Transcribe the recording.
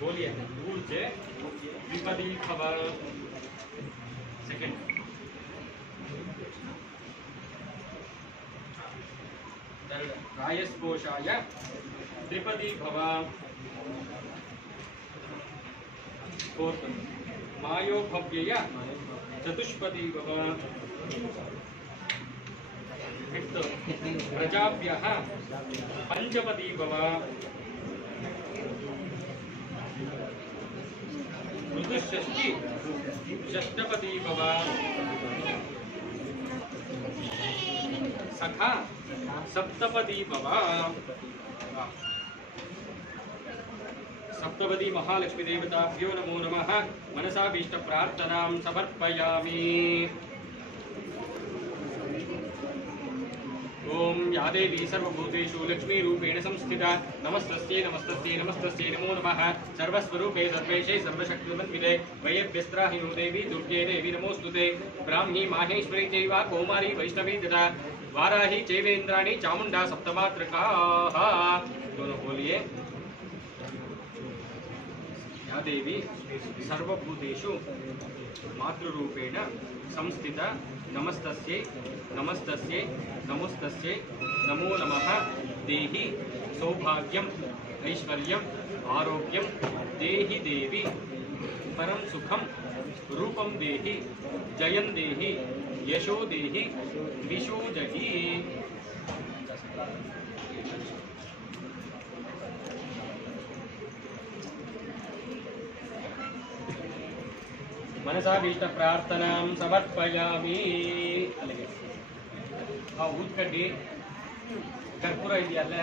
बोलिए ऊर्जे विपदी खबर सेकंड रायस्पोषाय त्रिपदी भव फोर्थ मायो भव्यय चतुष्पदी भव फिफ्थ प्रजाभ्यः पंचपदी भव ऋतुषष्टि षष्ठपदी भव सखा सप्तपदी भव सप्तपदी महालक्ष्मी देवताभ्यो नमो नमः मनसाभीष्ट प्रार्थनां समर्पयामि। ओम या देवी सर्वभूतेषु लक्ष्मी रूपेण संस्थिता नमस्तस्यै नमस्तस्यै नमस्तस्यै नमो नमः सर्वस्वरूपे सर्वेशे सर्वशक्तिमन्विते वयभ्यस्त्राहि नो देवी दुर्गे देवी नमोस्तुते ब्राह्मी माहेश्वरी चैव कौमारी वैष्णवी तथा वाराही चैवेन्द्राणी चामुण्डा सप्तमात्रकाः। दोनों बोलिए। या देवी सर्वभूतेषु मातृरूपेण संस्थिता नमस्तस्यै नमस्तस्यै नमस्तस्यै नमो नमः देहि सौभाग्यम ऐश्वर्यम आरोग्यम देहि देवी परम सुखम रूपम देहि जयं देहि यशो देहि विशो जहि। मनसाभीष्ट प्रार्थनां समर्पयामि। ऊद्कड्डी कर्पूर ಇದೆಯಲ್ಲ